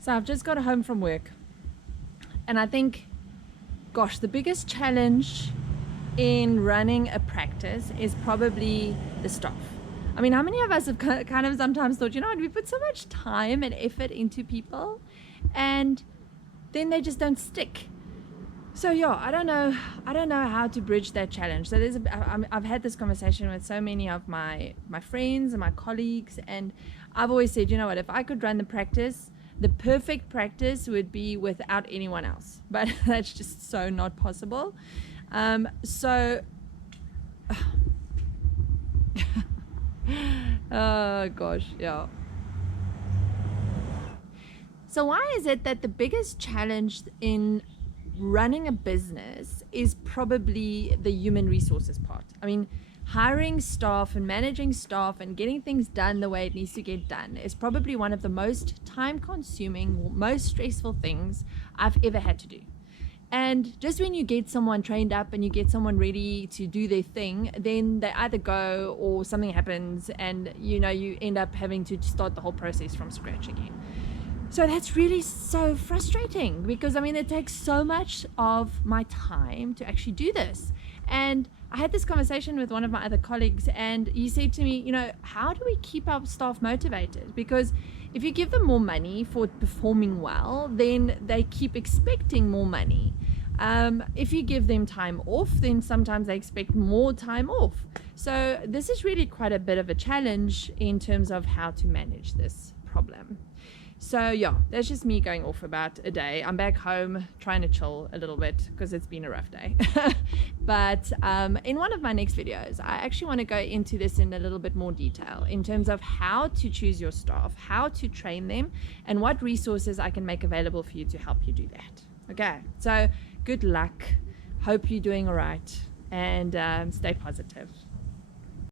So I've just got home from work, and I think, gosh, the biggest challenge in running a practice is probably the staff. I mean, how many of us have kind of sometimes thought, you know what, we put so much time and effort into people and then they just don't stick. So yeah, I don't know how to bridge that challenge. So I've had this conversation with so many of my friends and my colleagues, and I've always said, you know what, if I could run the practice, the perfect practice would be without anyone else, but that's just so not possible. So oh gosh, yeah. So why is it that the biggest challenge in running a business is probably the human resources part? I mean, hiring staff and managing staff and getting things done the way it needs to get done is probably one of the most time consuming, most stressful things I've ever had to do. And just when you get someone trained up and you get someone ready to do their thing, then they either go or something happens and you end up having to start the whole process from scratch again. So that's really so frustrating because I mean, it takes so much of my time to actually do this. And I had this conversation with one of my other colleagues, and he said to me, how do we keep our staff motivated? Because if you give them more money for performing well, then they keep expecting more money. If you give them time off, then sometimes they expect more time off. So this is really quite a bit of a challenge in terms of how to manage this problem. So yeah, that's just me going off about a day. I'm back home trying to chill a little bit because it's been a rough day. But in one of my next videos, I actually want to go into this in a little bit more detail in terms of how to choose your staff, how to train them, and what resources I can make available for you to help you do that. Okay, so good luck. Hope you're doing all right, and stay positive.